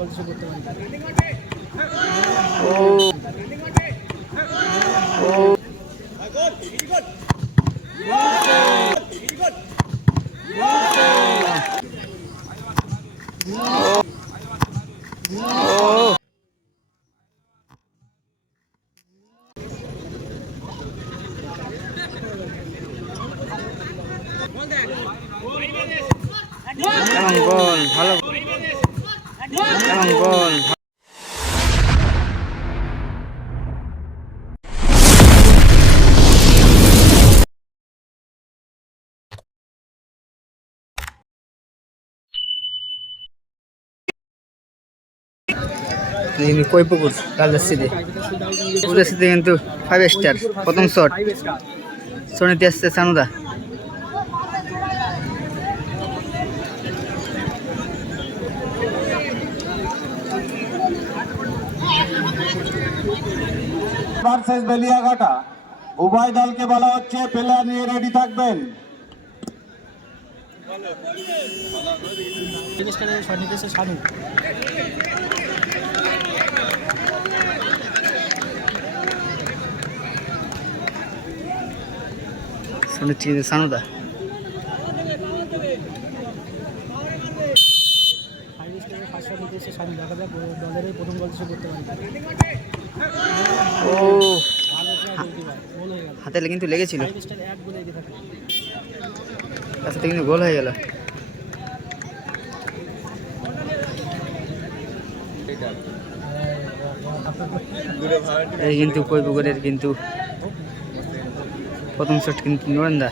কিছু করতে পারি ভালো। কেমন বল ini koi pukur কালদার সিটি পুকুরের কিন্তু ফাইভ স্টার প্রথম শট সোনিতে আসছে সানুদা ভার্সেস বেলিয়াঘাটা। উভয় দলকে বলা হচ্ছে প্লেয়ার নিয়ে রেডি থাকবেন। সানুদা। ফার্স্ট দেখা যাক দলের প্রথম বল করতে পারি ও। হাতে কিন্তু লেগেছিল। তার কিন্তু গোল হয়ে গেল। এই কিন্তু কই পুকুরের কিন্তু প্রথম শট কিন্তু নরেন্দা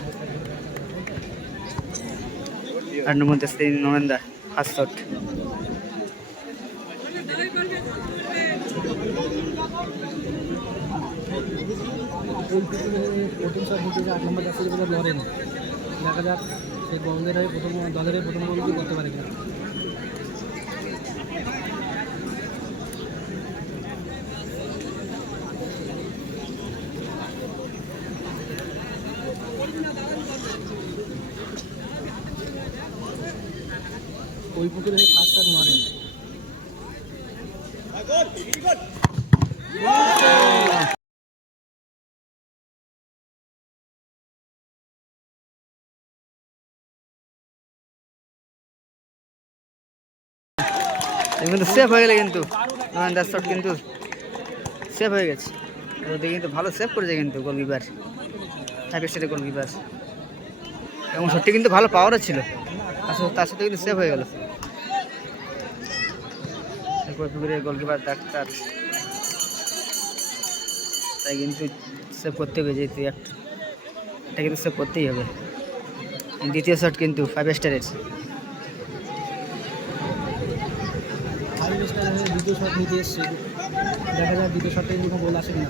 আট নম্বর দেশে নরেন্দা ফার্স্ট শট প্রথম শট নিতে আট নম্বর যাচ্ছে যে লড়েন দেখা যাক সে দলের হয়ে প্রথম দলের হয়ে প্রথম কি করতে পারে কিনা। ওই পুকুরে ফার্স্ট শট মারেন কিন্তু সেফ হয়ে গেলে কিন্তু নরেন্দার শট কিন্তু সেফ হয়ে গেছে। ওদিকে কিন্তু ভালো সেভ করেছে কিন্তু গোলকিপার ফাইভ স্টারের গোলকিপার এবং শটটি কিন্তু ভালো পাওয়ারও ছিল। সাথে তার সাথে কিন্তু সেভ হয়ে গেল। গোলকিপার ডাক্তার। তাই কিন্তু সেভ করতে হবে যেহেতু একটা এটা কিন্তু সেভ করতেই হবে। দ্বিতীয় শট কিন্তু ফাইভ স্টারের ফাইভ স্টার হয়ে দ্বিতীয় শট নিতে এসছে। দেখা যাক দ্বিতীয় শটে কোনো গোল আসে না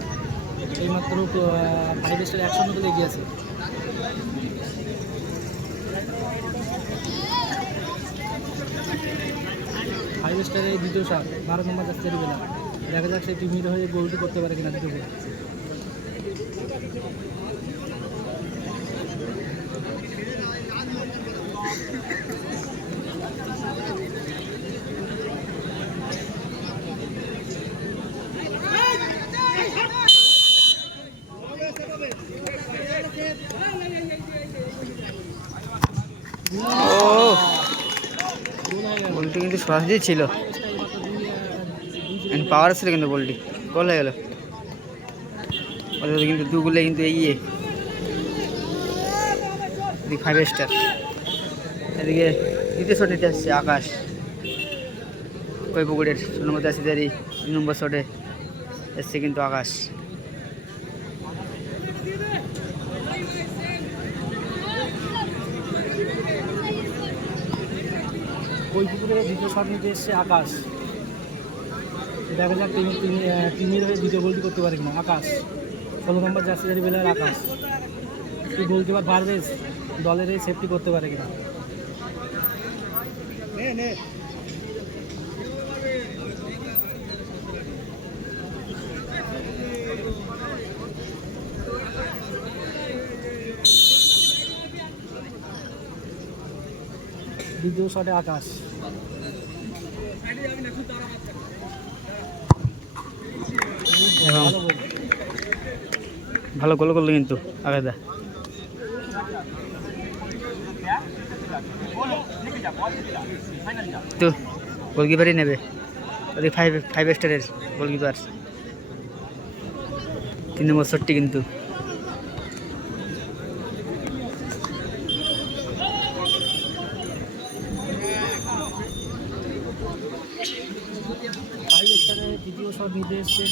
এইমাত্র ফাইভ স্টার এক শূন্য গোলে এগিয়ে আছে। ফাইভ স্টারের দ্বিতীয় শট বারো নম্বর যাচ্ছে বেলা দেখা যাক সেই টিমির হয়ে গোলটি করতে পারে কিনা দ্বিতীয় গোল বলটি কিন্তু সরাসরি ছিল। পাওয়ার ছিল কিন্তু বলটি। গোল। হয়ে গেল কিন্তু দুগুলো কিন্তু এগিয়ে। এদিকে ফাইভ স্টার এদিকে দ্বিতীয় শট আসছে, আকাশ। কই পুকুরের? ষোলো মধ্যে দেরি। তিন নম্বর শটে এসছে কিন্তু আকাশ। ওই দ্বিতীয় শট নিতে এসছে আকাশ। দেখা যাক তিনি টিমের হয়ে দ্বিতীয় গোলটি করতে পারে কিনা। আকাশ, ষোলো নম্বর জার্সি জারি বেলার আকাশ। কি বা ভারবেজ দলের এই সেফটি করতে পারে কিনা? দ্বিতীয় শটে আকাশ। ভালো গোল করল কিন্তু আগে দা তো গোলকিপারই নেবে। ওদিকে ফাইভ ফাইভ স্টারের গোলকিপার তিন নম্বর শটটি কিন্তু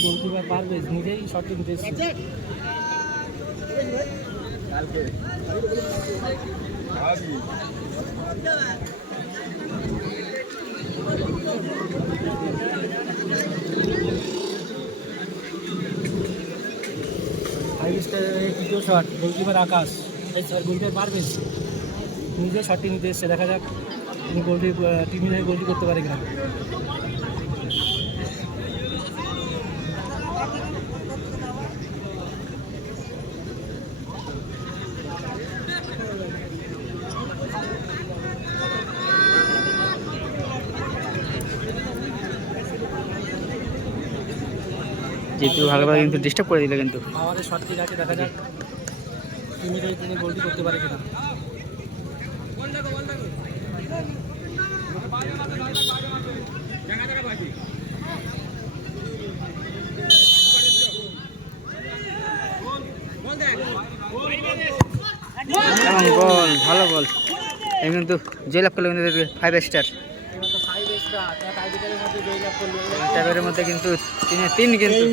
গোলকিপার পারবে নিজেই নিতে এসছে। ফাইভ স্টারের দ্বিতীয় শট গোলকিপার আকাশ। এই স্যার গোলকিপার পারবে? নিজে শটটি নিতে এসছে, দেখা যাক গোলটি হয়ে গোলটি করতে পারে কিনা। যেহেতু ভালোভাবে কিন্তু ডিস্টার্ব করে দিল কিন্তু। পাওয়ারের শটটি আছে দেখা যাক। হয়ে তিনি গোলটি করতে পারে কিনা। এবং বল, ভালো বল। এই কিন্তু জয়লাভ করল কিন্তু ফাইভ স্টার টাইপের মধ্যে কিন্তু তিন কিন্তু।